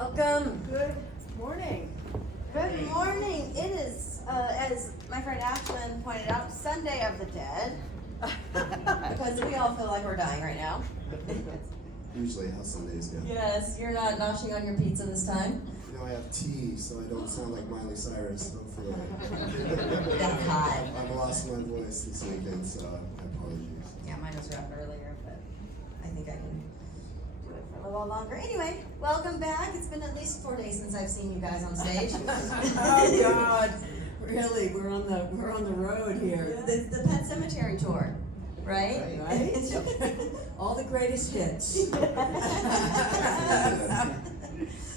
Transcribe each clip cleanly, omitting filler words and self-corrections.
Welcome. Good morning. Good morning. It is, as my friend Ashman pointed out, Sunday of the Dead. Because we all feel like we're dying right now. Usually how Sundays go. Yes, you're not noshing on your pizza this time. You know, I have tea, so I don't sound like Miley Cyrus, hopefully. That's hot. I've lost my voice this weekend, so apologies. Yeah, mine was rough earlier, but I think I can do it for a little longer. Anyway, welcome back. It's been at least 4 days since I've seen you guys on stage. Oh God, really? We're on the road here. The Pet Cemetery tour, right? Right? All the greatest hits.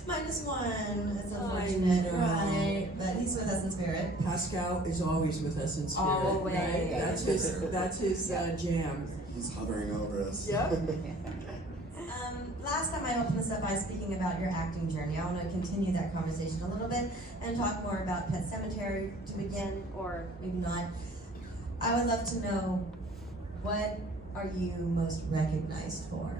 Minus one. It's I unfortunate, know. right? But he's with us in spirit. Pascal is always with us in spirit. Always. Right? That's his jam. He's hovering over us. Yep. Last time I opened this up by speaking about your acting journey. I want to continue that conversation a little bit and talk more about Pet Cemetery to begin, or maybe not. I would love to know, what are you most recognized for?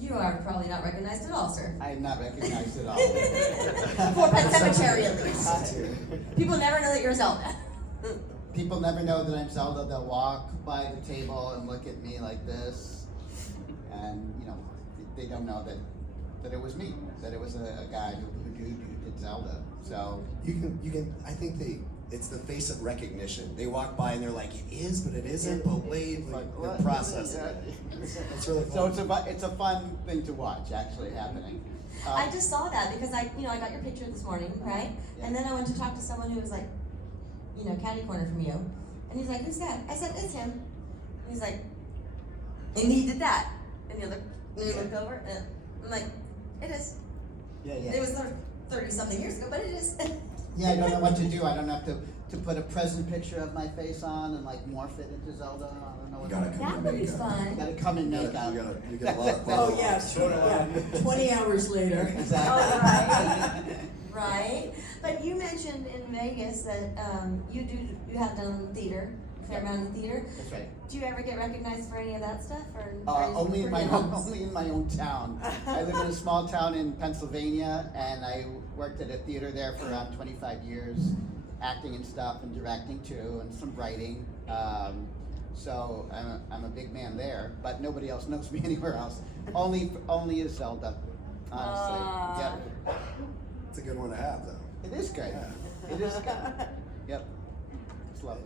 You are probably not recognized at all, sir. I am not recognized at all. For Pet Cemetery, at least. People never know that you're Zelda. People never know that I'm Zelda. They'll walk by the table and look at me like this, and they don't know that it was me, that it was a guy who did Zelda. So You can. I think it's the face of recognition. They walk by and they're like, it is, but it isn't. But wait, like they're processing it. It's really fun. So it's a fun thing to watch actually happening. I just saw that because I got your picture this morning, right? Yeah. And then I went to talk to someone who was like, catty corner from you. And he's like, who's that? I said, it's him. And he's like, and he did that. And you looked over, and I'm like, it is. Yeah. It was 30-something years ago, but it is. Yeah, I don't know what to do. I don't have to put a present picture of my face on and like morph it into Zelda. I don't know what You gotta to do. come That in would be makeup. fun. You gotta come in makeup. You get a lot of fun. Oh yes. Yeah. 20 hours later. Exactly. Oh, right. Right. But you mentioned in Vegas that you have done theater, a fair amount of theater. That's right. Do you ever get recognized for any of that stuff, or are you Only in my pretty own, honest? only in my own town. I live in a small town in Pennsylvania, and I worked at a theater there for around 25 years, acting and stuff, and directing too, and some writing. So I'm a big man there, but nobody else knows me anywhere else. Only as Zelda, honestly. Yep. It's a good one to have, though. It is good. Yeah. It is good. Yep. It's lovely.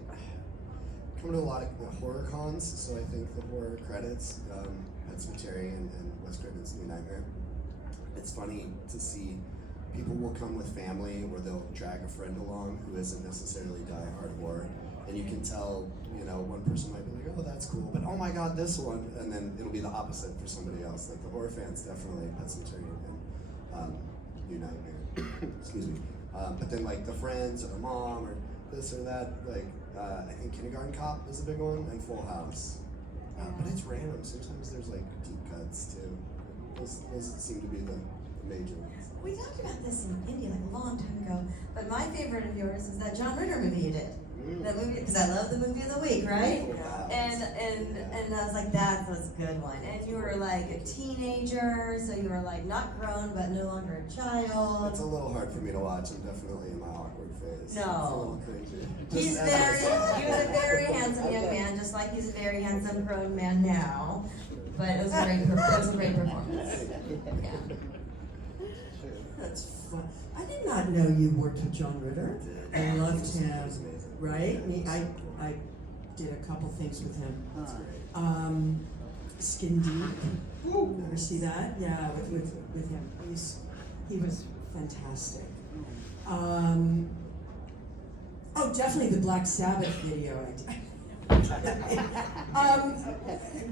Come to a lot of horror cons, so I think the horror credits, Pet Cemetery and Wes Craven's New Nightmare. It's funny to see people will come with family, or they'll drag a friend along who isn't necessarily die-hard horror, and you can tell, one person might be like, oh, that's cool, but oh my god, this one, and then it'll be the opposite for somebody else. Like the horror fans, definitely Pet Cemetery and New Nightmare. Excuse me. But then like the friends or the mom or this or that, like I think Kindergarten Cop is a big one, and Full House. But it's random. Sometimes there's like deep cuts too. Those seem to be the major ones. We talked about this in India like a long time ago, but my favorite of yours is that John Ritter movie you did. That movie, because I love the movie of the week, right? And I was like, that was a good one. And you were like a teenager, so you were like not grown, but no longer a child. It's a little hard for me to watch. I'm definitely in my awkward phase. No. It's a little cringy. He was a very handsome young man, just like he's a very handsome grown man now. But it was a great performance. Yeah. That's fun. I did not know you worked with John Ritter. I loved him. Right? I did a couple things with him. That's great. Skin Deep. Ever see that? Yeah, with him. He was fantastic. Definitely the Black Sabbath video.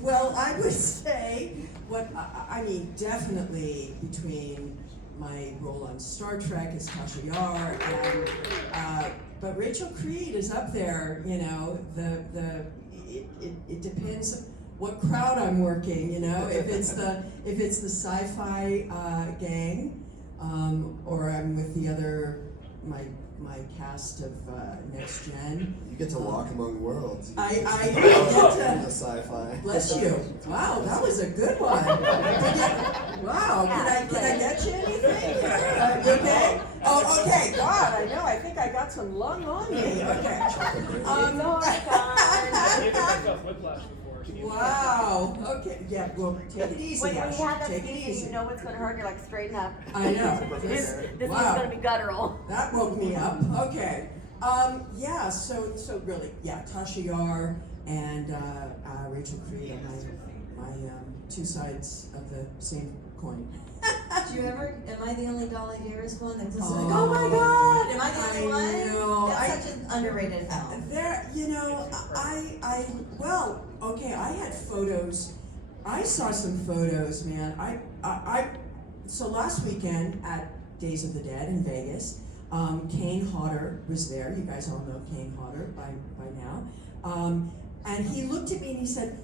Well, I would say definitely between my role on Star Trek as Tasha Yar but Rachel Creed is up there. It depends what crowd I'm working. If it's the sci-fi gang, or I'm with the other my cast of Next Gen. You get to walk among worlds. I get get to. the sci-fi. Bless you. Wow, that was a good one. Wow, can I get you anything? You okay? Oh, okay, God, I know, I think I got some lung on me, okay. Gave myself whiplash before. Wow, okay, yeah, well, take it easy, When you Ash, have that take it sneeze, easy. you know what's gonna hurt, you're like, straighten up. I know. This one's Wow. gonna be guttural. That woke me up. Okay. Yeah. So really, yeah. Tasha Yar and Rachel Creed are my two sides of the same coin. Do you ever? Am I the only Dolly Dearest one that's just Oh. like, oh my God? Am I the only I one? know. That's such an underrated film. There, well, okay. I had photos. I saw some photos, man. So last weekend at Days of the Dead in Vegas, Kane Hodder was there. You guys all know Kane Hodder by now. And he looked at me and he said,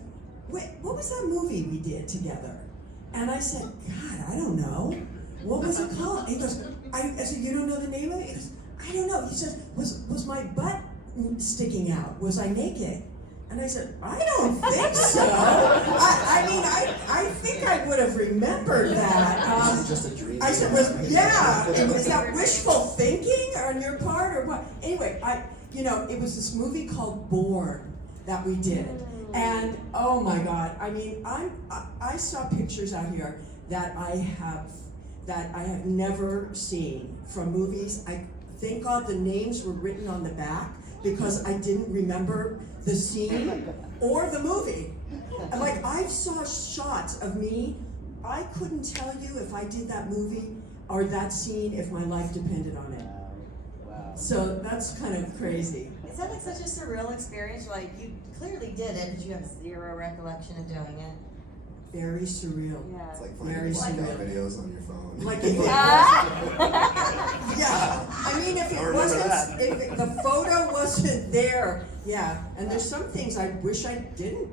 "Wait, what was that movie we did together?" And I said, "God, I don't know. What was it called?" He goes, I said, "You don't know the name of it?" He goes, "I don't know." He says, "Was my butt sticking out? Was I naked?" And I said, "I don't think so." I think I would have remembered that. This is just a dream. I said, "Was that wishful thinking on your part or what?" Anyway, it was this movie called Born that we did, and oh my God, I mean, I saw pictures out here that I have never seen from movies. I thank God the names were written on the back because I didn't remember the scene or the movie. Like, I saw shots of me. I couldn't tell you if I did that movie or that scene if my life depended on it. Wow. So that's kind of crazy. Is that like such a surreal experience? Like, you clearly did it, but you have zero recollection of doing it. Very surreal. Yeah. It's like Very finding blackout surreal. videos on your phone. Like if it yeah, I mean, if it remember wasn't, that. if the photo wasn't there, yeah. And there's some things I wish I didn't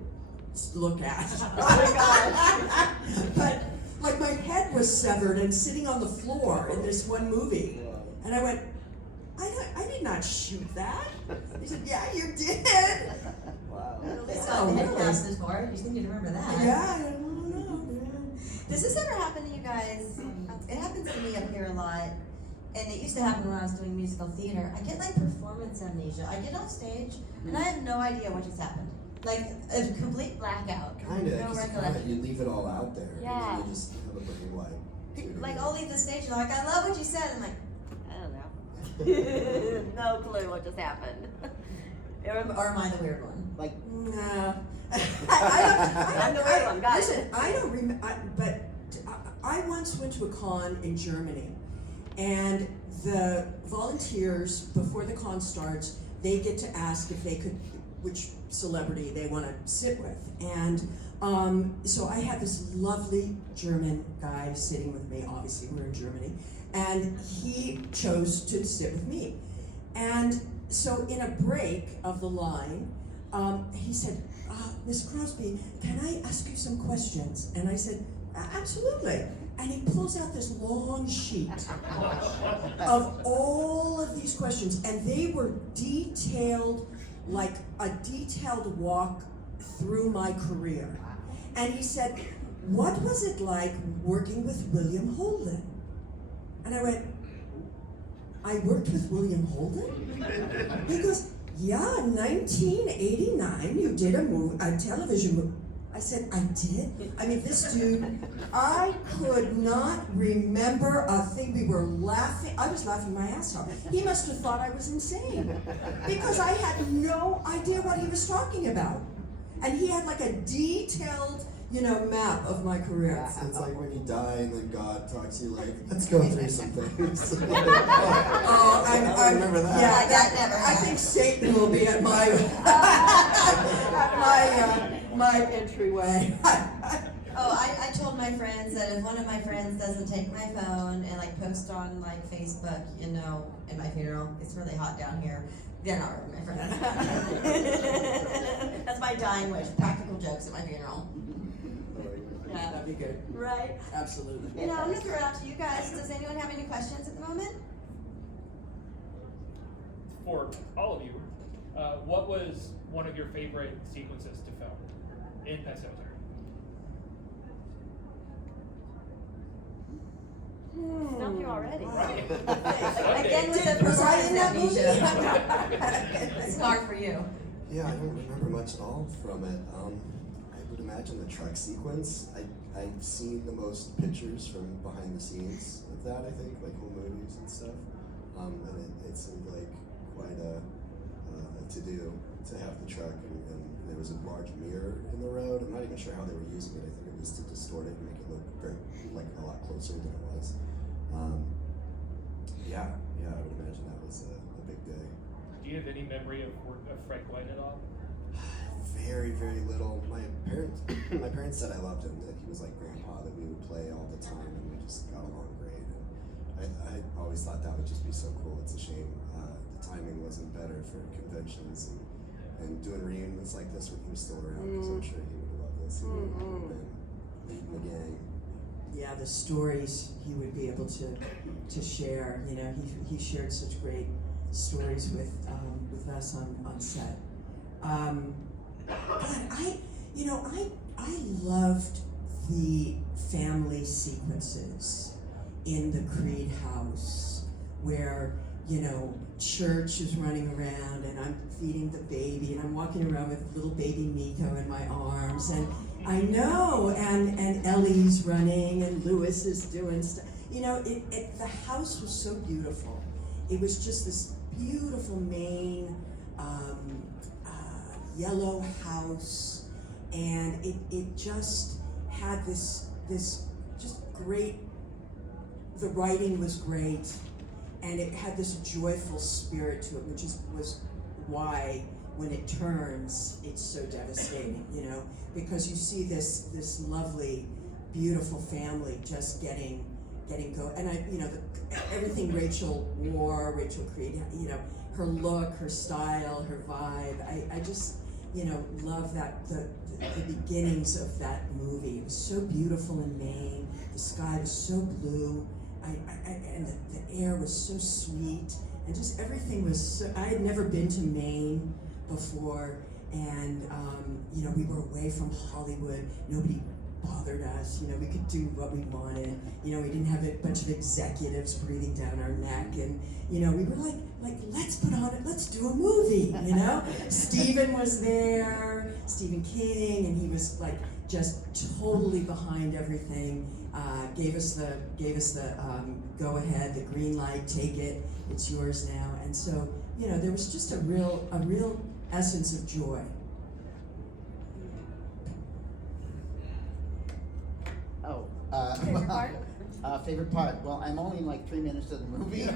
look at. Oh my gosh. But like my head was severed and sitting on the floor in this one movie, and I went, I did not shoot that. He said, "Yeah, you did." Wow. At least Oh, got the head really? blasted for it. You seem to remember that. Yeah, I don't know. Does this ever happen to you guys? It happens to me up here a lot, and it used to happen when I was doing musical theater. I get like performance amnesia. I get off stage, and I have no idea what just happened. Like a complete blackout. Kind of, No because recollection. you leave it all out there. Yeah. And you just have a brain wipe. Like I'll leave the stage and they're like, I love what you said. I'm like, I don't know. No clue what just happened. Or am I the weird one? Like, Nah. I'm the weird one, got it. Listen, I don't remember, but I once went to a con in Germany, and the volunteers, before the con starts, they get to ask if they could, which celebrity they want to sit with. And so I had this lovely German guy sitting with me, obviously we're in Germany, and he chose to sit with me. And so in a break of the line, he said, "Miss Crosby, can I ask you some questions?" And I said, "Absolutely." And he pulls out this long sheet of all of these questions, and they were detailed, like a detailed walk through my career. And he said, "What was it like working with William Holden?" And I went, "I worked with William Holden?" He goes, "Yeah, 1989, you did a television movie." I said, "I did?" I mean, this dude, I could not remember a thing. We were laughing. I was laughing my ass off. He must have thought I was insane because I had no idea what he was talking about. And he had like a detailed, map of my career. It's like when you die and then God talks to you like, let's go through some things. Oh, I remember that. Yeah, Like that never I happened. think Satan will be at my my entryway. Oh, I told my friends that if one of my friends doesn't take my phone and like post on like Facebook, in my funeral, it's really hot down here, they're not really my friends. That's my dying wish. Practical jokes at my funeral. Yeah. That'd be good. Right. Absolutely. I'm gonna throw it out to you guys. Does anyone have any questions at the moment? For all of you, what was one of your favorite sequences to film in Pet Sematary? already. Right. Again with the Was I in that performance movie? amnesia. It's hard for you. Yeah, I don't remember much at all from it. I would imagine the truck sequence. I've seen the most pictures from behind the scenes of that, I think, like home movies and stuff. And it seemed like quite a to-do to have the truck, and there was a large mirror in the road. I'm not even sure how they were using it. I think it was to distort it and make it look very, like, a lot closer than it was. Yeah, I would imagine that was a big day. Do you have any memory of Frank White at all? Very, very little. My parents said I loved him, that he was like grandpa, that we would play all the time, and we just got along great. And I always thought that would just be so cool. It's a shame the timing wasn't better for conventions and doing reunions like this when he was still around, because I'm sure he would have loved this. He would have been leading the gang. Yeah, the stories he would be able to share. You know, he shared such great stories with us on set. God, I loved the family sequences in the Creed house where, you know, Church is running around and I'm feeding the baby and I'm walking around with little baby Miko in my arms, and I know, and Ellie's running and Lewis is doing stuff. You know, the house was so beautiful. It was just this beautiful Maine yellow house, and it just had this just great, the writing was great, and it had this joyful spirit to it, which was why when it turns, it's so devastating, you know, because you see this lovely, beautiful family just getting go, and everything Rachel wore, Rachel Creed, you know, her look, her style, her vibe. I just, you know, love that the beginnings of that movie. It was so beautiful in Maine. The sky was so blue. And the air was so sweet, and just everything was so. I had never been to Maine before, and you know, we were away from Hollywood. Nobody bothered us. You know, we could do what we wanted. You know, we didn't have a bunch of executives breathing down our neck, and you know, we were like let's put on it. Let's do a movie. You know, Stephen was there, Stephen King, and he was like just totally behind everything. Gave us the go ahead, the green light, take it, it's yours now. And so, you know, there was just a real essence of joy. Favorite part? Favorite part? Well, I'm only in like 3 minutes of the movie,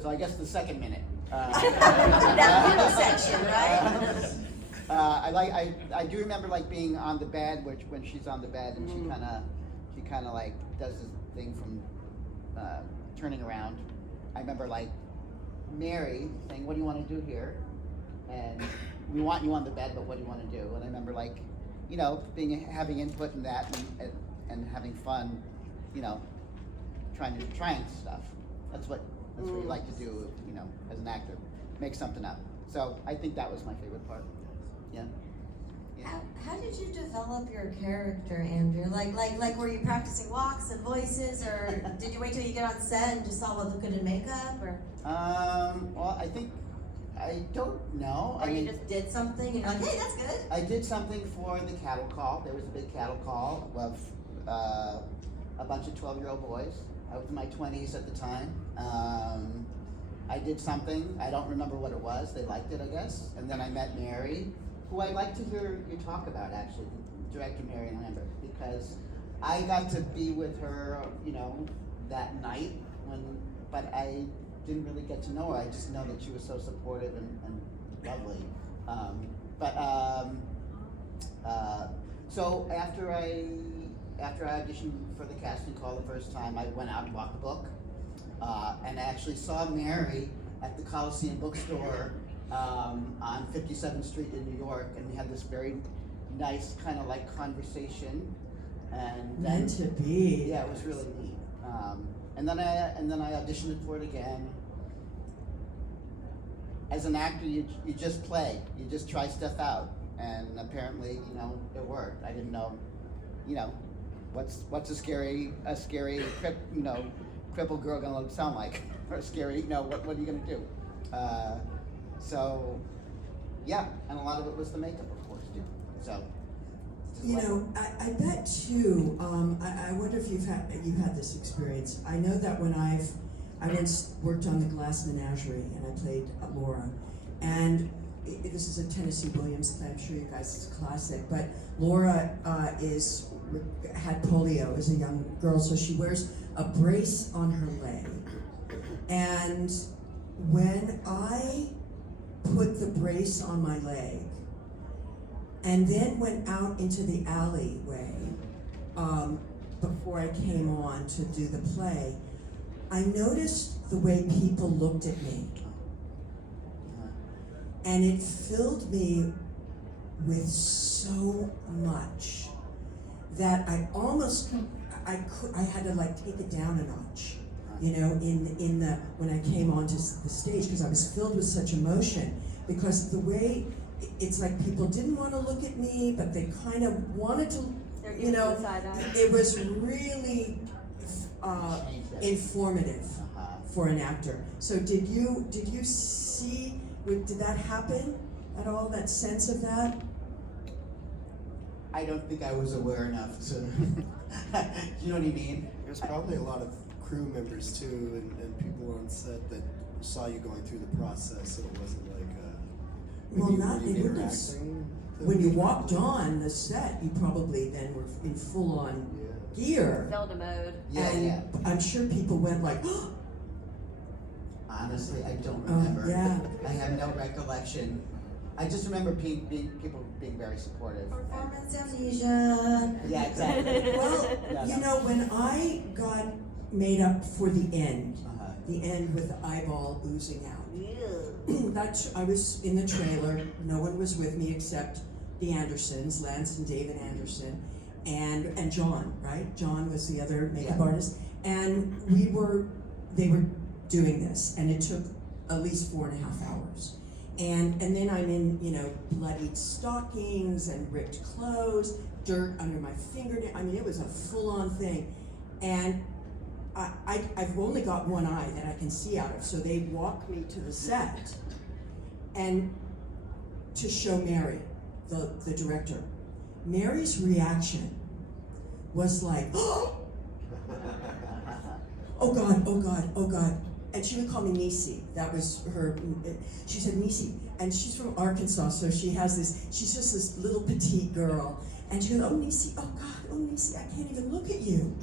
so I guess the second minute. That middle section, right? I do remember like being on the bed, when she's on the bed and she kind of like does this thing from turning around. I remember like Mary saying, "What do you want to do here?" And we want you on the bed, but what do you want to do? And I remember like, you know, having input in that and having fun, you know, trying stuff. That's what you like to do, you know, as an actor, make something up. So I think that was my favorite part. Yeah. How did you develop your character, Andrew? Like were you practicing walks and voices, or did you wait till you get on set and just saw what looked good in makeup, or? Well, I don't know. Or you just did something and you're like, hey, that's good. I did something for the cattle call. There was a big cattle call of a bunch of 12-year-old boys. I was in my 20s at the time. I did something. I don't remember what it was. They liked it, I guess. And then I met Mary, who I'd like to hear you talk about, actually, director Mary Lambert, because I got to be with her, you know, that night but I didn't really get to know her. I just know that she was so supportive and lovely. So after I auditioned for the casting call the first time, I went out and bought the book, and I actually saw Mary at the Coliseum bookstore on 57th Street in New York, and we had this very nice kind of like conversation. And then, Meant to be. yeah, it was really neat. And then I auditioned for it again. As an actor, you just play, you just try stuff out, and apparently, you know, it worked. I didn't know, you know, what's a scary, you know, crippled girl gonna sound like? Or scary, what are you gonna do? So, yeah, and a lot of it was the makeup, of course, too. So, You know, I bet too. I wonder if you've had this experience. I know that when I once worked on the Glass Menagerie and I played Laura, and this is a Tennessee Williams play. I'm sure you guys, it's a classic. But Laura had polio as a young girl, so she wears a brace on her leg. And when I put the brace on my leg, and then went out into the alleyway before I came on to do the play, I noticed the way people looked at me. And it filled me with so much that I had to like take it down a notch, you know, when I came onto the stage, because I was filled with such emotion, because the way it's like people didn't want to look at me, but they kind of wanted to, you know, it was really informative for an actor. So did you see, did that happen at all, that sense of that? I don't think I was aware enough to, you know what I mean? There's probably a lot of crew members too, and people on set that saw you going through the process, so it wasn't like Well, not in interacting. When you walked on the set, you probably then were in full-on gear. Zelda mode. And I'm sure people went like, Honestly, I don't remember. yeah. I have no recollection. I just remember people being very supportive. Performance amnesia. Yeah, exactly. Well, Yeah, you no. know, when I got made up for the end with the eyeball oozing out, I was in the trailer. No one was with me except the Andersons, Lance and David Anderson, and John, right? John was the other makeup artist. And they were doing this, and it took at least 4.5 hours. And then I'm in, you know, bloodied stockings and ripped clothes, dirt under my fingernail. I mean, it was a full-on thing. And I've only got one eye that I can see out of, so they walk me to the set and to show Mary, the director. Mary's reaction was like, oh God, oh God, oh God. And she would call me Nisi. That was her, she said Nisi. And she's from Arkansas, so she's just this little petite girl. And she goes, oh Nisi, oh God, oh Nisi, I can't even look at you.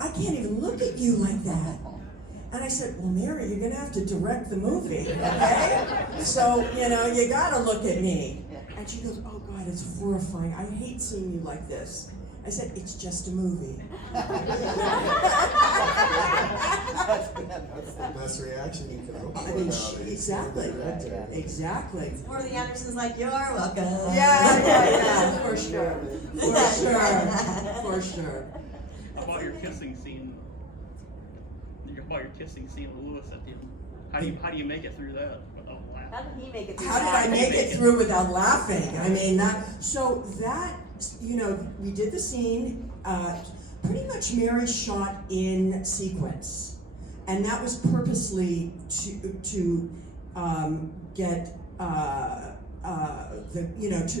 I can't even look at you like that. And I said, well, Mary, you're gonna have to direct the movie, okay? So, you know, you gotta look at me. And she goes, oh God, it's horrifying. I hate seeing you like this. I said, it's just a movie. That's the best reaction you can hope for. I mean, exactly, exactly. Or the Andersons like, you're welcome. Yeah, for sure, for sure. How about your kissing scene? About your kissing scene with Lewis at the end. How do you make it through that without laughing? How did he make it through How did that? I make it through without laughing? I mean, you know, we did the scene, pretty much Mary shot in sequence. And that was purposely to get,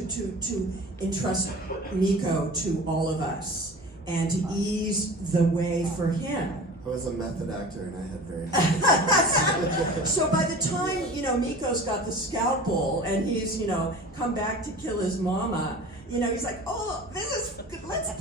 to entrust Miko to all of us and to ease the way for him. I was a method actor and I had very high So by the time, you know, Miko's got the scalpel and he's, you know, come back to kill his mama, you know, he's like, oh, let's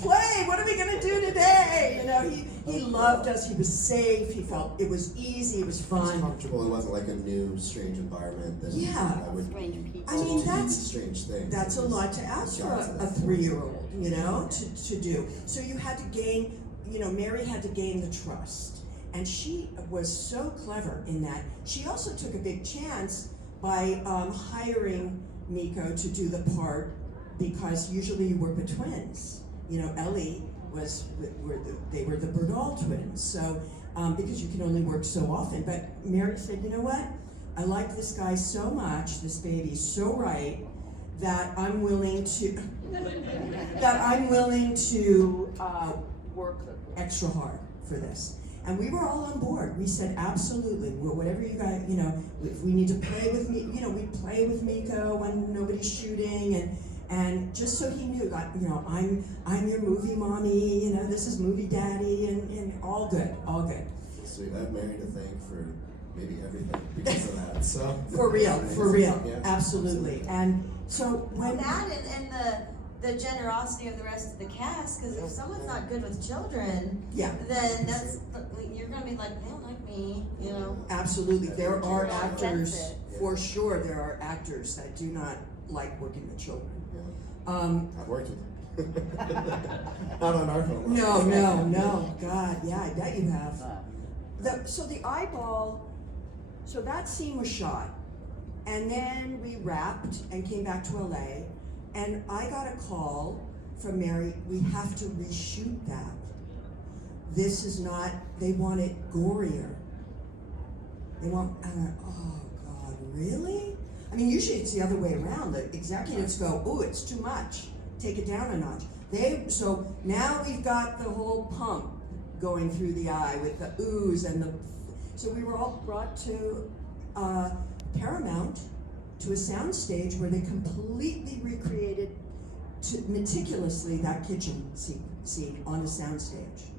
play, what are we gonna do today? You know, he loved us, he was safe, he felt it was easy, it was It was fun. comfortable. It wasn't like a new, strange environment that I would Strange people. I mean, do strange things. That's a lot to ask for a 3-year-old, you know, to do. So you had to gain, you know, Mary had to gain the trust. And she was so clever in that. She also took a big chance by hiring Miko to do the part, because usually you work with twins. You know, Ellie they were the Burdall twins. So, because you can only work so often. But Mary said, you know what? I like this guy so much, this baby's so right, that I'm willing to, work extra hard for this. And we were all on board. We said, absolutely, well, whatever you guys, you know, if we need to play with me, you know, we play with Miko when nobody's shooting, and just so he knew that, you know, I'm your movie mommy, you know, this is movie daddy, and all good, all good. Sweet. I have Mary to thank for maybe everything because of that. So For real, Yeah. absolutely. And so when that and the generosity of the rest of the cast, because if someone's not good with children, yeah, then that's you're gonna be like, they don't like me, you know. absolutely, there are That's actors, it. for sure, there are actors that do not like working with children. I've worked with them. Not on our film. No, God, yeah, I bet you have. So the eyeball, so that scene was shot, and then we wrapped and came back to LA, and I got a call from Mary, we have to reshoot that. This is not, they want it gorier. They want, I went, oh God, really? I mean, usually it's the other way around. The executives go, oh, it's too much. Take it down a notch. So now we've got the whole pump going through the eye with the ooze and the, so we were all brought to Paramount, to a sound stage where they completely recreated meticulously that kitchen scene on a sound stage.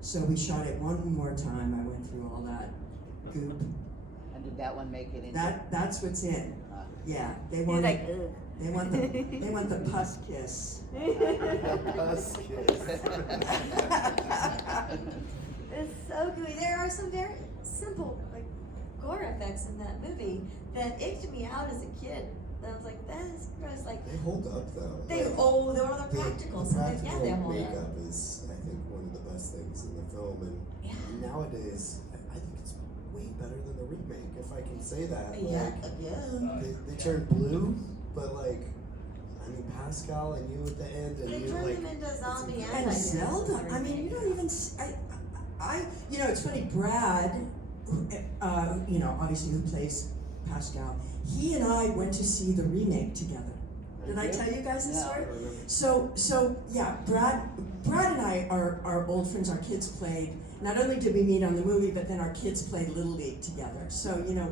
So we shot it one more time. I went through all that goop. And did that one make it into? That's what's in. Yeah, they He's want like, ugh. they want the pus kiss. Us kids. It's so gooey. There are some very simple like gore effects in that movie that icked me out as a kid. And I was like, that is gross. Like They hold up though. they Like, they're all the practical. The So practical they hold makeup up. is, I think, one of the best things in the film, and Yeah. nowadays, I think it's way better than the remake, if I can say that. Yeah, Like, yeah. they turned blue, but like, I mean, Pascal and you at the end, and They you turned like. them into zombie it's And antagonists. Zelda, I mean, you don't even, you know, it's funny, Brad, you know, obviously who plays Pascal, he and I went to see the remake together. Did I tell you guys this No. story? So yeah, Brad and I are old friends. Our kids played. Not only did we meet on the movie, but then our kids played Little League together. So you know,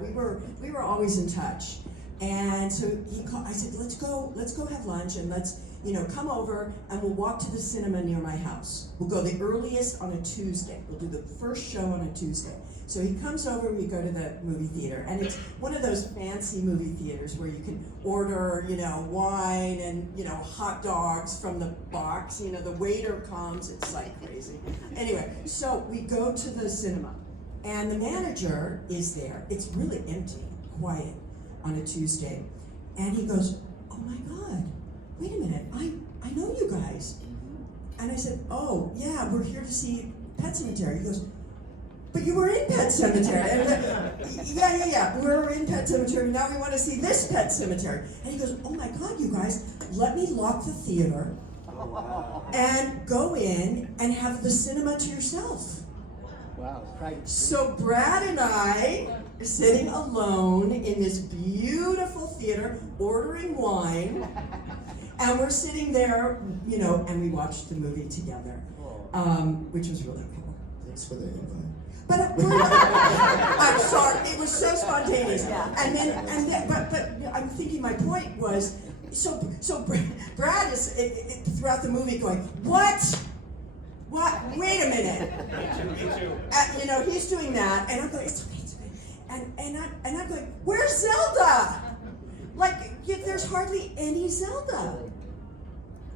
we were always in touch. And so he called. I said, let's go have lunch, and let's, you know, come over and we'll walk to the cinema near my house. We'll go the earliest on a Tuesday. We'll do the first show on a Tuesday. So he comes over, we go to the movie theater, and it's one of those fancy movie theaters where you can order, you know, wine and, you know, hot dogs from the box. You know, the waiter comes, it's like crazy. Anyway, so we go to the cinema, and the manager is there. It's really empty, quiet on a Tuesday. And he goes, oh my God, wait a minute, I know you guys. And I said, oh, yeah, we're here to see Pet Sematary. He goes, but you were in Pet Sematary. And yeah, we're in Pet Sematary. Now we want to see this Pet Sematary. And he goes, oh my God, you guys, let me lock the theater and go in and have the cinema to yourself. Wow. Right. So Brad and I are sitting alone in this beautiful theater, ordering wine, and we're sitting there, you know, and we watched the movie together, which was really cool. Thanks for the invite. But I'm sorry, it was so spontaneous. And then, but I'm thinking my point was, so Brad is throughout the movie going, what? Wait a minute. You know, he's doing that, and I'm going, it's okay. And I'm going, where's Zelda? Like, there's hardly any Zelda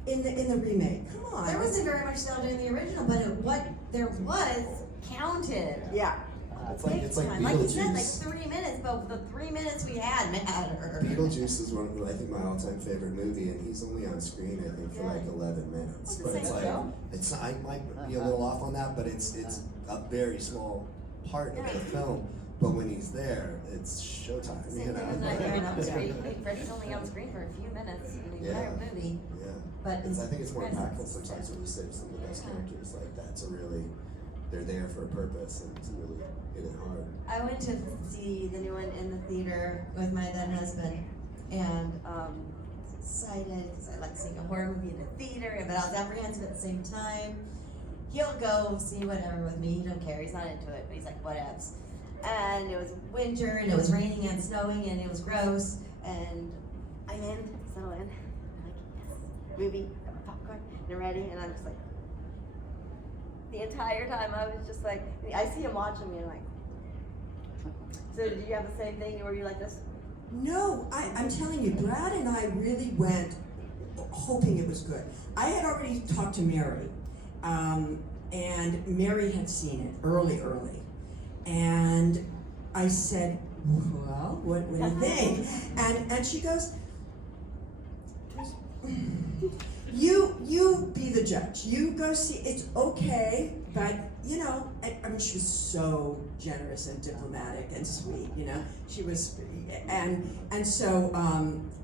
in the remake. Come on. There wasn't very much Zelda in the original, but what there was counted. Yeah. It's like Like you said, like Beetlejuice. 3 minutes, but the 3 minutes we had mattered. Beetlejuice is one of, I think, my all-time favorite movie, and he's only on screen, I think, for like 11 minutes. It's But the it's same like, film. it's I might be a little off on that, but it's a very small part of the film. But when he's there, it's showtime. Same You thing with Nightmare on Elm know. Street. Freddy's only on screen for a few minutes in the entire Yeah. movie. Yeah. But I think it's more presence. impactful sometimes when you say some of the best characters. Like that's a really, they're there for a purpose and to really hit it hard. I went to see the new one in the theater with my then husband, and I was excited because I like seeing a horror movie in the theater, but I was apprehensive at the same time. he'll go see whatever with me. He don't care. He's not into it, but he's like, whatevs. And it was winter, and it was raining and snowing, and it was gross. And I'm in, settle in. I'm like, yes, movie, got my popcorn, and I'm ready. And I'm just like, the entire time I was just like, I see him watching me, and I'm like. So did you have the same thing? Were you like this? No, I'm telling you, Brad and I really went hoping it was good. I had already talked to Mary, and Mary had seen it early. And I said, well, what do you think? And she goes, you be the judge. You go see, it's okay, but you know, I mean, she was so generous and diplomatic and sweet, you know. She was, and so,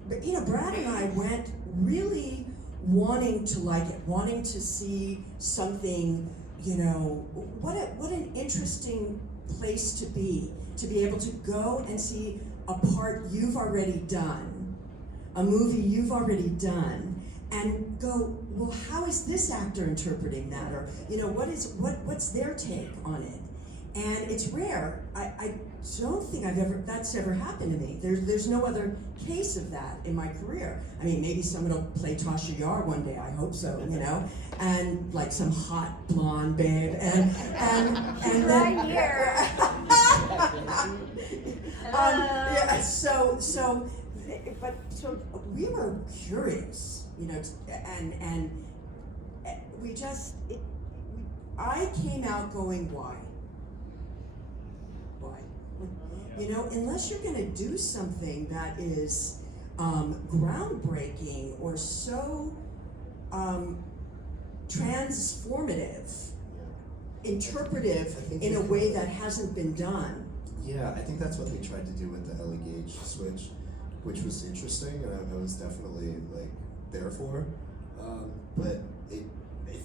but you know, Brad and I went really wanting to like it, wanting to see something, you know, what an interesting place to be able to go and see a part you've already done, a movie you've already done, and go, well, how is this actor interpreting that? Or, you know, what's their take on it? And it's rare. I don't think that's ever happened to me. There's no other case of that in my career. I mean, maybe someone will play Tasha Yar one day, I hope so, you know, and like some hot blonde babe, and right here. Yeah, so we were curious, you know, and we just, I came out going, why? You know, unless you're gonna do something that is groundbreaking or so transformative, interpretive in a way that hasn't been done. Yeah, I think that's what they tried to do with the Ellie Gage switch, which was interesting, and I was definitely like there for. But it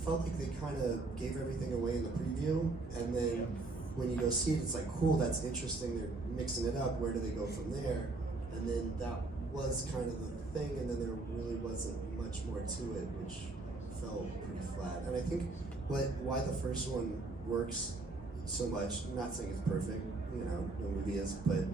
felt like they kind of gave everything away in the preview, and then when you go see it, it's like, cool, that's interesting. They're mixing it up. Where do they go from there? And then that was kind of the thing, and then there really wasn't much more to it, which felt pretty flat. And I think why the first one works so much, I'm not saying it's perfect, you know, no movie is, but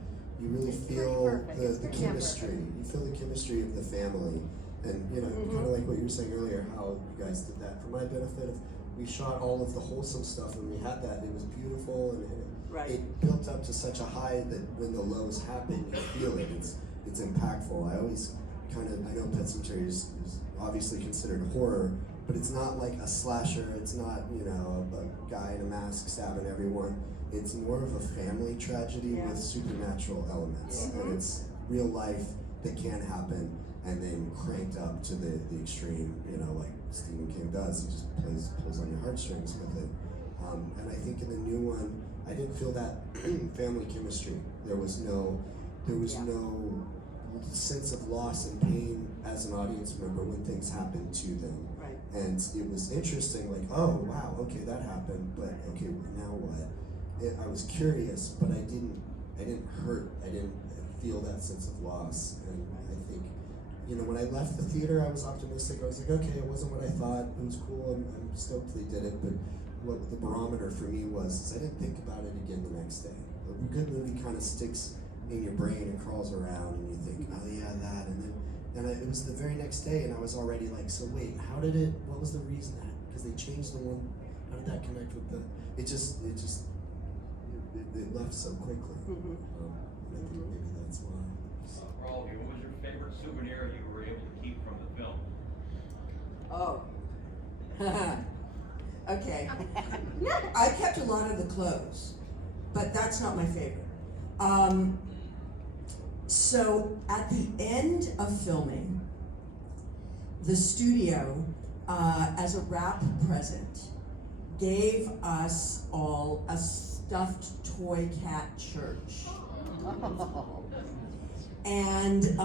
you really feel the chemistry. You feel the chemistry of the family. And, you know, kind of like what you were saying earlier, how you guys did that. For my benefit, we shot all of the wholesome stuff, and we had that. It was beautiful, and it built up to such a high that when the lows happen, you feel it. It's impactful. I always I know Pet Sematary is obviously considered horror, but it's not like a slasher. It's not, you know, a guy in a mask stabbing everyone. It's more of a family tragedy with supernatural elements, and it's real life that can happen, and then cranked up to the extreme, you know, like Stephen King does. He just pulls on your heartstrings with it. And I think in the new one, I didn't feel that family chemistry. There was no sense of loss and pain as an audience member when things happened to them. Right. And it was interesting, like, oh wow, okay, that happened, but okay, now what? I was curious, but I didn't hurt. I didn't feel that sense of loss. And I think, you know, when I left the theater, I was optimistic. I was like, okay, it wasn't what I thought. It was cool. I'm stoked they did it. But what the barometer for me was I didn't think about it again the next day. A good movie kind of sticks in your brain and crawls around, and you think, oh yeah, that. And it was the very next day, and I was already like, so wait, what was the reason that? Because they changed the one. How did that connect with the? It left so quickly. I think maybe that's why. For all of you, what was your favorite souvenir you were able to keep from the film? Oh. Okay. I kept a lot of the clothes, but that's not my favorite. So at the end of filming, the studio, as a wrap present, gave us all a stuffed toy cat church. And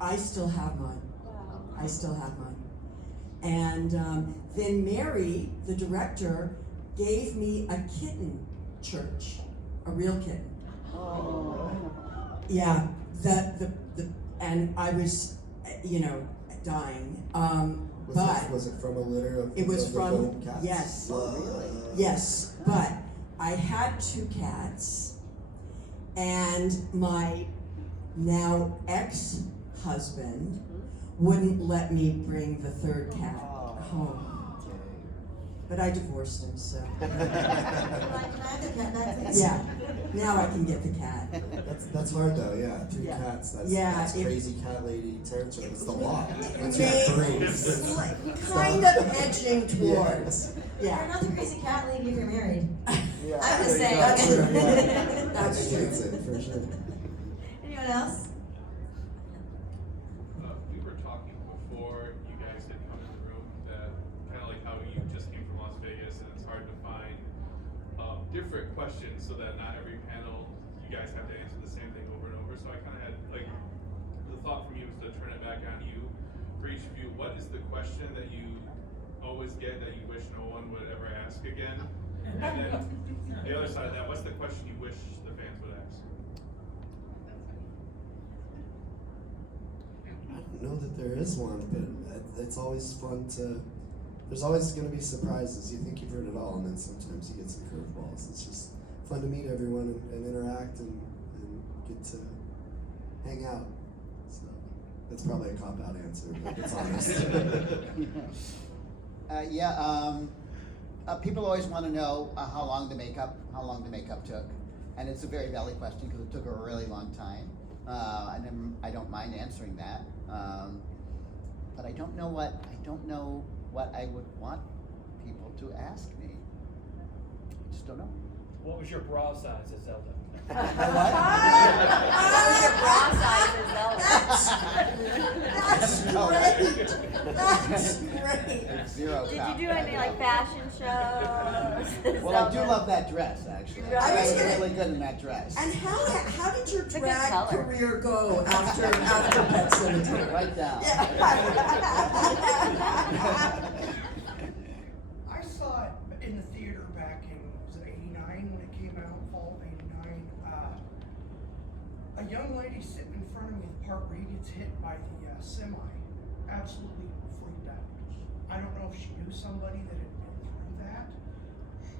I still have mine. I still have mine. And then Mary, the director, gave me a kitten church, a real kitten. Oh. Yeah, and I was, you know, dying. Was it from a litter of it was of the from, film cats? yes. Really? Yes, but I had 2 cats, and my now ex-husband wouldn't let me bring the 3rd cat home. But I divorced him, so. You're like, can I have the cat back, please? Yeah, now I can get the cat. That's hard though, yeah. 3 Yeah. cats, that's, Yeah, that's it- crazy cat lady territory. That's the law. Once you May- have 3. Kind of edging towards. You're Yeah. not the crazy cat lady if you're married. Yeah. I'm just saying. That's true. That's That's true. it, for sure. Anyone else? We were talking before you guys had come in the room that kind of like how you just came from Las Vegas and it's hard to find different questions so that not every panel you guys have to answer the same thing over and over. So I kind of had like the thought from you was to turn it back on you for each of you. What is the question that you always get that you wish no one would ever ask again? And then the other side of that, what's the question you wish the fans would ask? I don't know that there is one, but it's always fun to. There's always going to be surprises. You think you've heard it all, and then sometimes you get some curveballs. It's just fun to meet everyone and interact and get to hang out. So that's probably a cop-out answer, but it's honest. People always want to know how long the makeup took, and it's a very valid question because it took a really long time. And I don't mind answering that, but I don't know what I would want people to ask me. I just don't know. What was your bra size at Zelda? What? What was your bra size as Zelda? That's great. It's 0 Did count. you do any like fashion shows? Well, I do love that dress, actually. I was I'm gonna- really good in that dress. And how did your a good drag color. career go after Pet Sematary? Right down. I saw it in the theater back in, was it 89 when it came out, fall of 89. A young lady sitting in front of me at the park where he gets hit by the semi, absolutely freaked out. I don't know if she knew somebody that had been through that.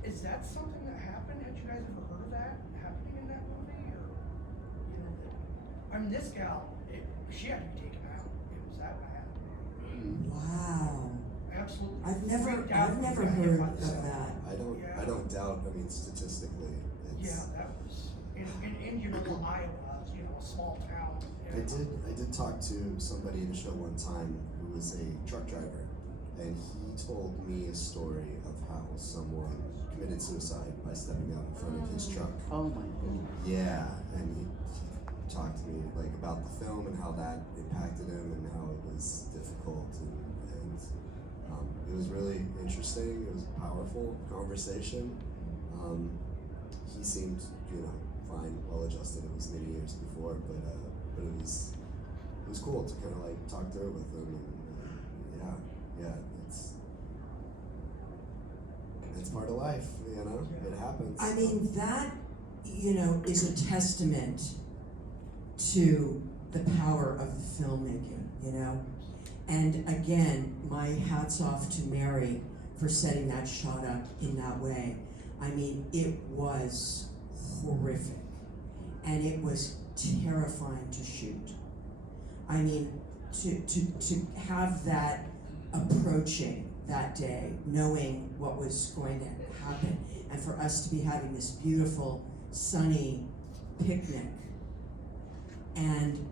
Is that something that happened? Had you guys ever heard of that happening in that movie? Or, you know, I mean, this gal, she had to be taken out. It was that bad. Wow. Absolutely. I've freaked out never when she got hit heard by of the semi. that. I don't doubt. I mean, statistically, Yeah, it's. that was in Iowa, you know, a small town. I did talk to somebody in a show one time who was a truck driver, and he told me a story of how someone committed suicide by stepping out in front of his truck. Oh my goodness. Yeah, and he talked to me like about the film and how that impacted him and how it was difficult and it was really interesting. It was a powerful conversation. He seemed, fine, well-adjusted. It was many years before, but it was cool to kind of like talk through it with him. And it's part of life, It happens. I mean, that, is a testament to the power of the filmmaker, And again, my hat's off to Mary for setting that shot up in that way. I mean, it was horrific. And it was terrifying to shoot. I mean, to have that approaching that day, knowing what was going to happen, and for us to be having this beautiful, sunny picnic, and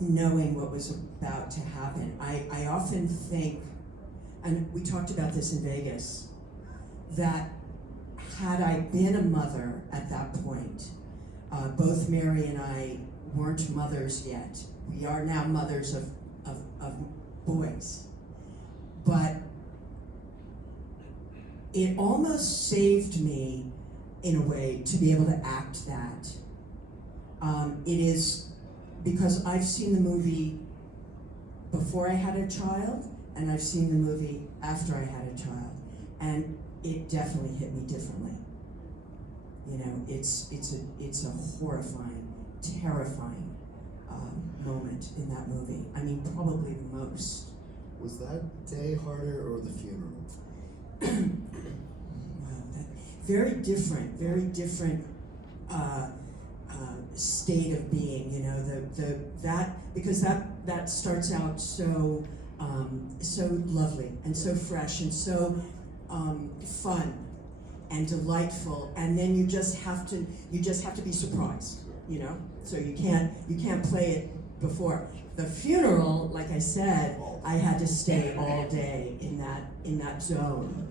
knowing what was about to happen. I often think, and we talked about this in Vegas, that had I been a mother at that point, both Mary and I weren't mothers yet. We are now mothers of boys. But it almost saved me, in a way, to be able to act that. It is because I've seen the movie before I had a child, and I've seen the movie after I had a child, and it definitely hit me differently. It's a horrifying, terrifying moment in that movie. I mean, probably the most Was that day harder or the funeral? Wow, very different state of being. You know, because that starts out so lovely and so fresh and so fun and delightful, and then you just have to be surprised. You know, so you can't play it before. The funeral, like I said, I had to stay all day in that zone.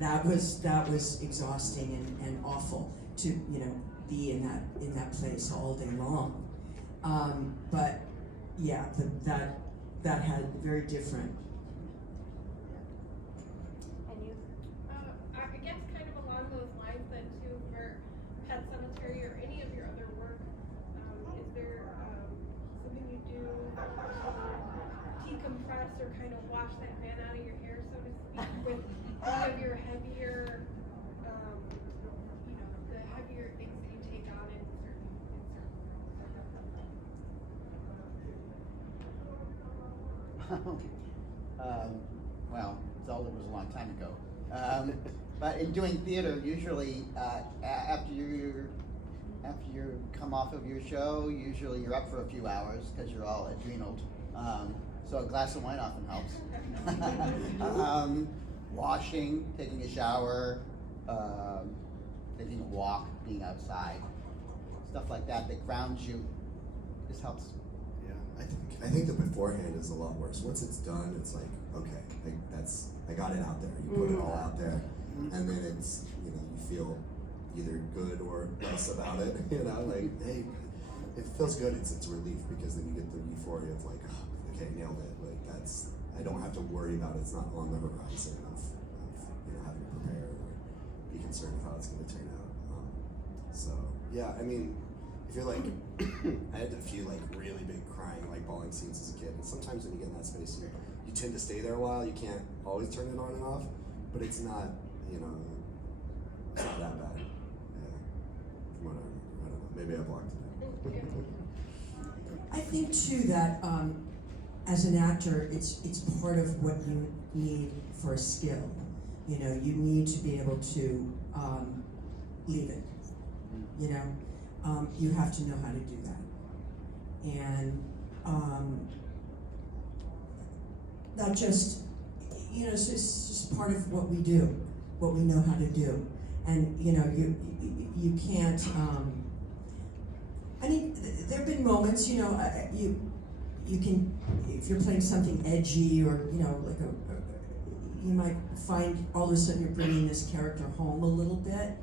That was exhausting and awful to be in that place all day long. But yeah, that had very different. And you? I guess kind of along those lines then too, for Pet Sematary or any of your other work, is there something you do to decompress or kind of wash that man out of your hair, so to speak, with one of your heavier, the heavier things that you take on in certain Well, Zelda was a long time ago. But in doing theater, usually after you come off of your show, usually you're up for a few hours because you're all adrenaled. So a glass of wine often helps. Washing, taking a shower, taking a walk, being outside, stuff like that grounds you. This helps. Yeah, I think the beforehand is a lot worse. Once it's done, it's like, okay, I got it out there. You put it all out there, and then it's you feel either good or less about it. Like, hey, it feels good. It's relief because then you get the euphoria of like, oh, okay, nailed it. Like I don't have to worry about it. It's not on the horizon of having to prepare or be concerned with how it's going to turn out. So yeah, I mean, if you're like, I had a few like really big crying, like bawling scenes as a kid, and sometimes when you get in that space, you tend to stay there a while. You can't always turn it on and off, but it's not, it's not that bad. Yeah, from what I don't know. Maybe I blocked it. I think too that as an actor, it's part of what you need for a skill. You need to be able to leave it. You have to know how to do that, and that just it's just part of what we do, what we know how to do, and you can't. I mean, there have been moments, you can, if you're playing something edgy or, like you might find all of a sudden you're bringing this character home a little bit,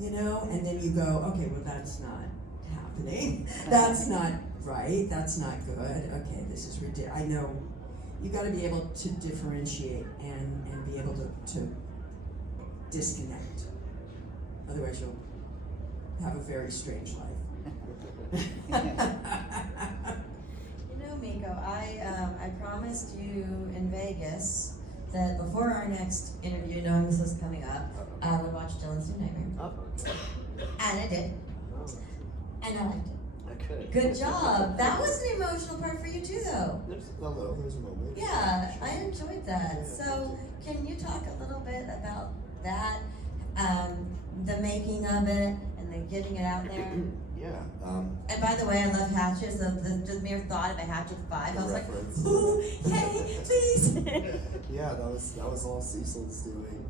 and then you go, okay, well, that's not happening. That's not right. That's not good. Okay, this is ridiculous. I know you got to be able to differentiate and be able to disconnect. Otherwise, you'll have a very strange life. Miko, I promised you in Vegas that before our next interview, knowing this was coming up, I would watch Dylan's New Nightmare. Oh, okay. And I did. And I liked it. Okay. Good job. That was an emotional part for you too, though. There's a moment. Yeah, I enjoyed that. So, can you talk a little bit about that, the making of it, and then getting it out there? Yeah. And by the way, I love hatches. The mere thought of a hatchet 5, I was reference. like, ooh, hey, please. Yeah, that was all Cecil's doing.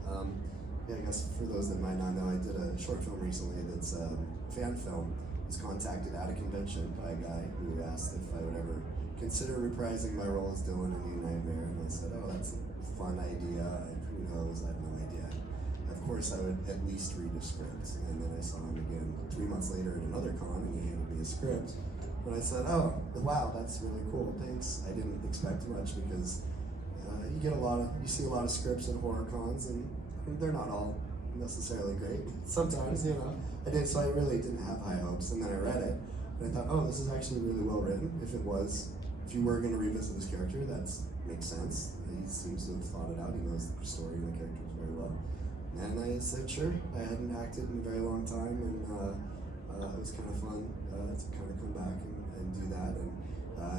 Yeah, I guess for those that might not know, I did a short film recently that's a fan film. I was contacted at a convention by a guy who asked if I would ever consider reprising my role as Dylan in New Nightmare, and I said, oh, that's a fun idea. Who knows? I have no idea. Of course, I would at least read a script, and then I saw him again 3 months later at another con, and he handed me a script. And I said, oh, wow, that's really cool, thanks. I didn't expect much because you see a lot of scripts at horror cons, and they're not all necessarily great. Sometimes, so I really didn't have high hopes, and then I read it, and I thought, oh, this is actually really well written. If you were going to revisit this character, that makes sense. He seems to have thought it out. He knows the story and the characters very well. And I said, sure. I hadn't acted in a very long time, and it was kind of fun to kind of come back and do that. And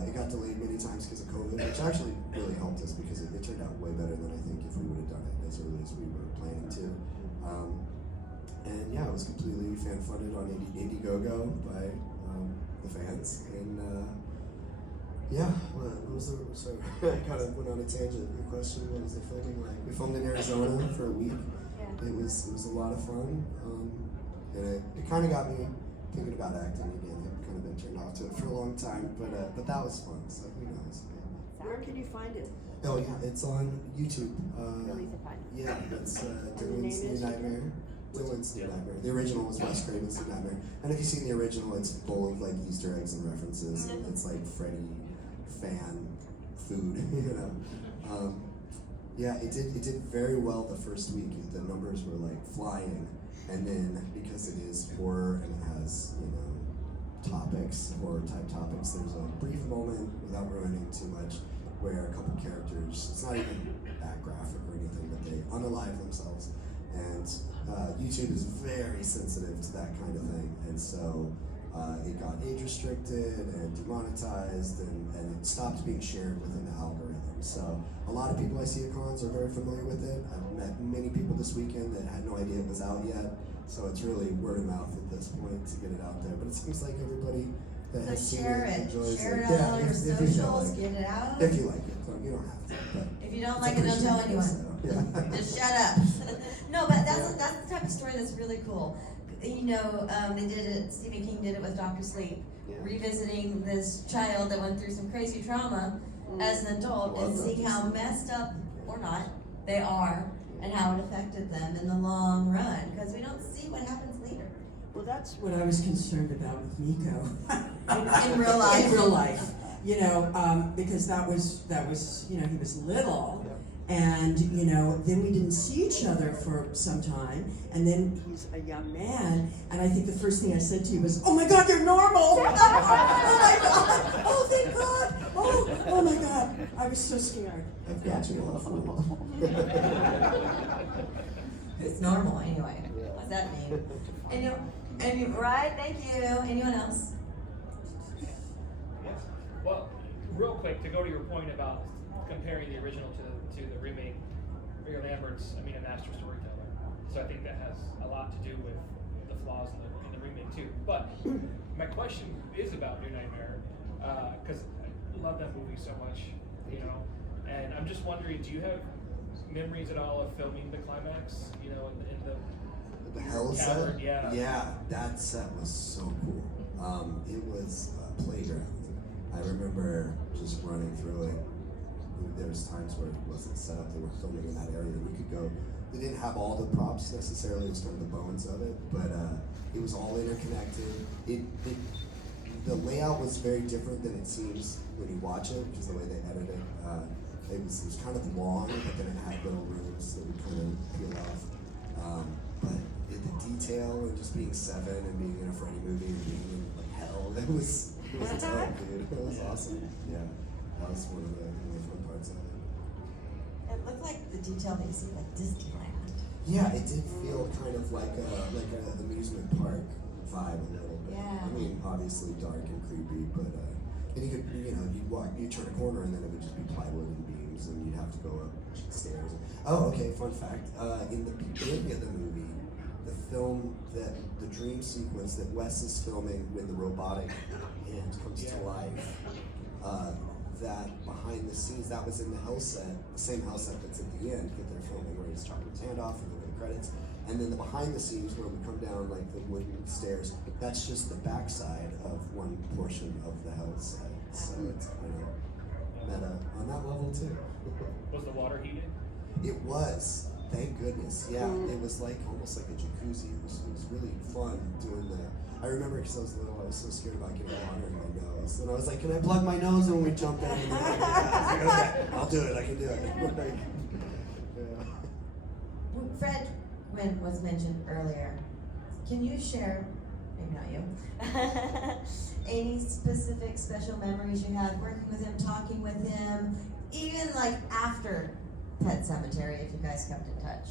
It got delayed many times because of COVID, which actually really helped us because it turned out way better than I think if we would have done it as early as we were planning to. And yeah, it was completely fan-funded on Indiegogo by the fans. And yeah, what was the, so I kind of went on a tangent. Your question, what was the filming like? We filmed in Arizona for a week. Yeah. It was a lot of fun. And it kind of got me thinking about acting again. I've kind of been turned off to it for a long time, but that was fun, so who knows. Where can you find it? Oh yeah, it's on YouTube. Really easy to find. Yeah, it's the Dylan's name New is? Nightmare. Dylan's New Nightmare. The original was Wes Craven's New Nightmare. And if you've seen the original, it's full of like Easter eggs and references. And it's like Freddy fan food, you know. Yeah, it did very well the first week. The numbers were like flying. And then because it is horror and it has, you know, topics, horror type topics, there's a brief moment, without ruining too much, where a couple characters, it's not even that graphic or anything, but they unalive themselves. And YouTube is very sensitive to that kind of thing. And so it got age restricted and demonetized, and it stopped being shared within the algorithm. So a lot of people I see at cons are very familiar with it. I've met many people this weekend that had no idea it was out yet. So it's really word of mouth at this point to get it out there. But it seems like everybody that has So seen share it it. enjoys Share it. it on all your if you feel socials, like get it out. If you like it, so you don't have to. But If you don't it's like it, don't tell appreciated, anyone. so, yeah. Just shut up. No, but that's the type of story that's really cool. You know, they did it. Stephen King did it with Dr. Sleep, revisiting this child that went through some crazy trauma as an adult, and seeing how messed up or not they are, and how it affected them in the long run. Because we don't see what happens later. Well, that's what I was concerned about with Miko. In real life. In real life, you know, because that was, you know, he was little, and you know, then we didn't see each other for some time, and then he's a young man, and I think the first thing I said to you was, "Oh my God, you're normal! Oh my God! Oh, thank God! Oh my God!" I was so scared. I've got you all. It's normal anyway. What's that mean? Right? Thank you. Anyone else? Well, real quick, to go to your point about comparing the original to the remake, Mayor Lambert's, I mean, a master storyteller. So I think that has a lot to do with the flaws in the remake too. But my question is about New Nightmare, because I love that movie so much, you know. And I'm just wondering, do you have memories at all of filming the climax, you know, in the Hell cavern? set? Yeah. Yeah, that set was so cool. It was a playground. I remember just running through it. There was times where it wasn't set up. They were filming in that area. We could go. They didn't have all the props necessarily. It was kind of the bones of it, but it was all interconnected. The layout was very different than it seems when you watch it, because the way they edited it. It was kind of long, but then it had little rooms that would kind of peel off. But the detail and just being 7 and being in a Freddy movie and being in like hell, it was dope, dude. It was awesome. Yeah, that was one of the fun parts of it. It looked like the detail that you see like Disneyland. Yeah, it did feel kind of like an amusement park vibe a little bit. Yeah. I mean, obviously dark and creepy, but and you could, you know, you'd turn a corner and then it would just be plywood and beams, and you'd have to go up stairs. Oh, okay. Fun fact: in the beginning of the movie, the film that the dream sequence that Wes is filming when the robotic hand comes to life. That behind the scenes, that was in the house set, the same house set that's at the end that they're filming, where he's chopping his hand off and then the credits. And then the behind the scenes where we come down like the wooden stairs, that's just the backside of one portion of the house set. So it's kind of meta on that level too. Was the water heated? It was, thank goodness. Yeah, it was like almost like a jacuzzi. It was really fun doing the. I remember because I was little, I was so scared about getting water in my nose. And I was like, can I plug my nose when we jump in? And like, yeah. I was like, okay, I'll do it, I can do it. Like, yeah. Fred Wynn was mentioned earlier. Can you share, maybe not you, any specific special memories you had working with him, talking with him, even like after Pet Sematary, if you guys kept in touch?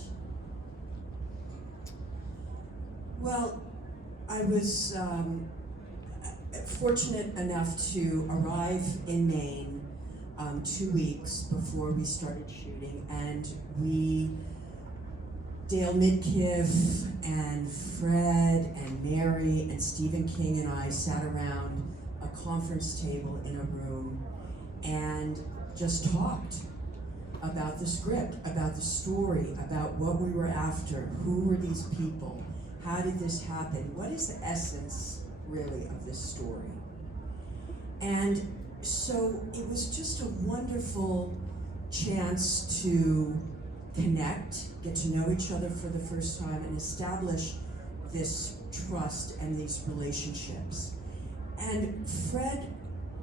Well, I was, fortunate enough to arrive in Maine 2 weeks before we started shooting, and Dale Midkiff and Fred and Mary and Stephen King and I sat around a conference table in a room and just talked about the script, about the story, about what we were after, who were these people, how did this happen, what is the essence really of this story. And so it was just a wonderful chance to connect, get to know each other for the first time, and establish this trust and these relationships. And Fred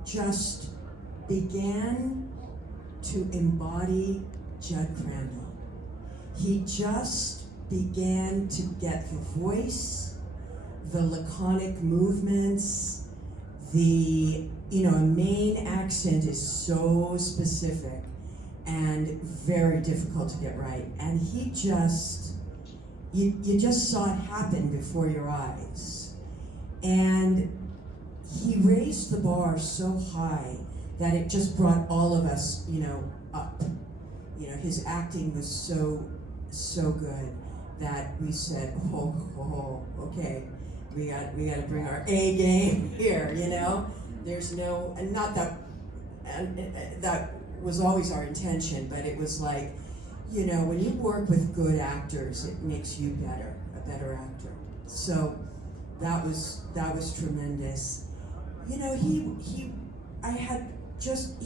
just began to embody Judd Crandall. He just began to get the voice, the laconic movements, a Maine accent is so specific and very difficult to get right. And he just, you just saw it happen before your eyes. And he raised the bar so high that it just brought all of us, up. His acting was so good that we said, okay, we got to bring our A game here, There's no, and not that, and that was always our intention, but it was like, when you work with good actors, it makes you a better actor. So that was tremendous. He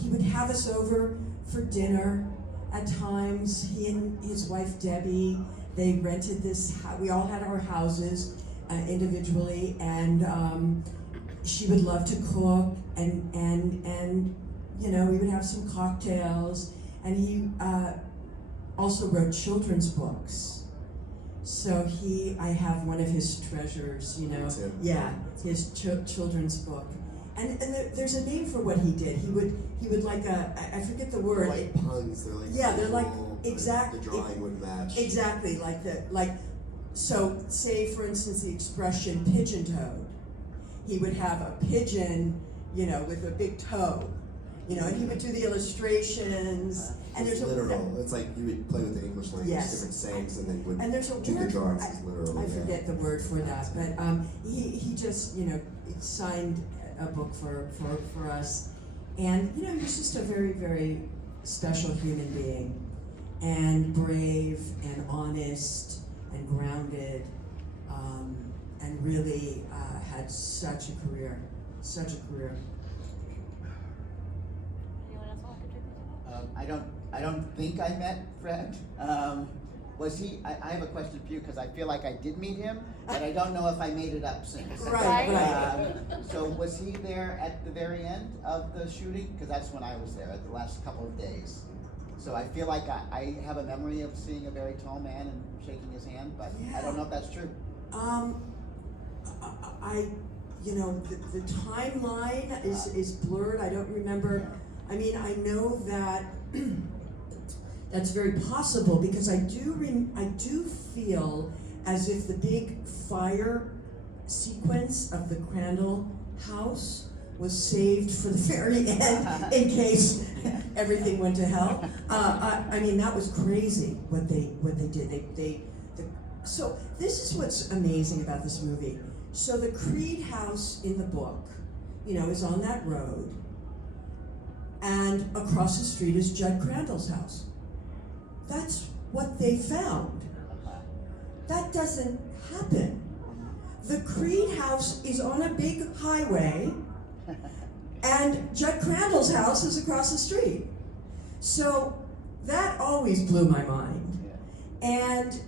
would have us over for dinner at times. He and his wife Debbie, they rented this, we all had our houses individually, and she would love to cook, and we would have some cocktails, and he also wrote children's books. So I have one of his treasures, yeah, his children's book. And there's a name for what he did. He would like I forget the word. They're like puns. They're like yeah, they're like exactly. The drawing would match. Exactly so. Say for instance the expression pigeon-toed. He would have a pigeon, with a big toe, and he would do the illustrations. And it's there's literal. It's like you would play with the English language, yes. different sayings, and then would and there's a do word, the drawings as literal. I forget the word for that, but he just signed a book for us, and he's just a very, very special human being, and brave and honest and grounded, and really had such a career. Anyone else want to contribute? I don't think I met Fred. Was he? I have a question for you because I feel like I did meet him, but I don't know if I made it up since. Right. So was he there at the very end of the shooting? Because that's when I was there, the last couple of days. So I feel like I have a memory of seeing a very tall man and shaking his hand, but I don't know if that's true. The timeline is blurred. I don't remember. I mean, I know that that's very possible because I do feel as if the big fire sequence of the Crandall house was saved for the very end in case everything went to hell. I mean, that was crazy what they did. So this is what's amazing about this movie. So the Creed house in the book, is on that road, and across the street is Judd Crandall's house. That's what they found. That doesn't happen. The Creed house is on a big highway, and Judd Crandall's house is across the street. So that always blew my mind. And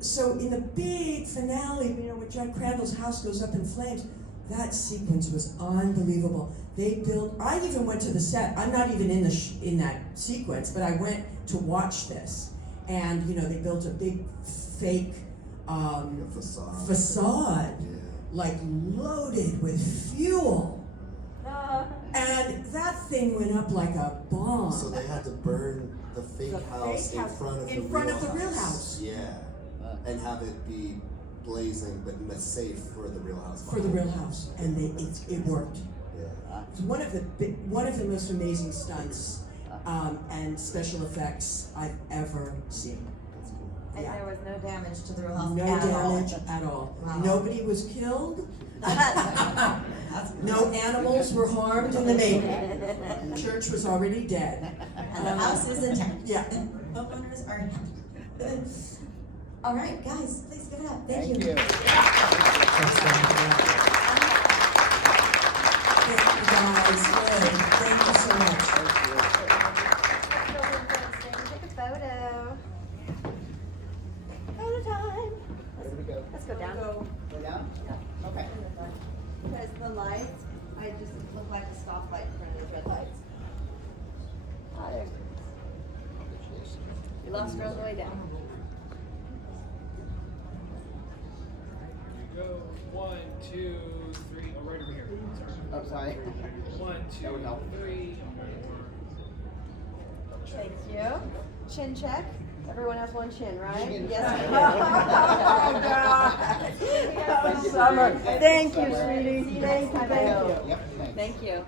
so in the big finale, when Judd Crandall's house goes up in flames, that sequence was unbelievable. I even went to the set. I'm not even in that sequence, but I went to watch this. And they built a big fake facade, like loaded with fuel. And that thing went up like a bomb. So they had to burn the fake house in front of the real house. Yeah, and have it be blazing but safe for the Real House. For the Real House, and it worked. Yeah. It's one of the most amazing stunts and special effects I've ever seen. That's cool. And Yeah. there was no damage to the Real House No at damage all. at all. Wow. Nobody was killed. That's No animals were harmed in the making. The church was already dead. And the house is intact. Yeah. Homeowners are happy. All right, guys, please give it up. Thank you. Thank you. Thank you, guys. Good. Thank you so much. Take a photo. Photo time. Where do we go? Let's go down. Go down? Okay. Because the lights, I just look like a stoplight in front of those red lights. Oh, there. We lost her on the way down. Go. 1, 2, 3. Oh, right over here. Oh, sorry. 1, 2, 3. Thank you. Chin check. Everyone has one chin, right? Chin. Yes. Thank you. Summer. Thank you, Summer. sweetie. Thank you. Yep, thanks. Thank you.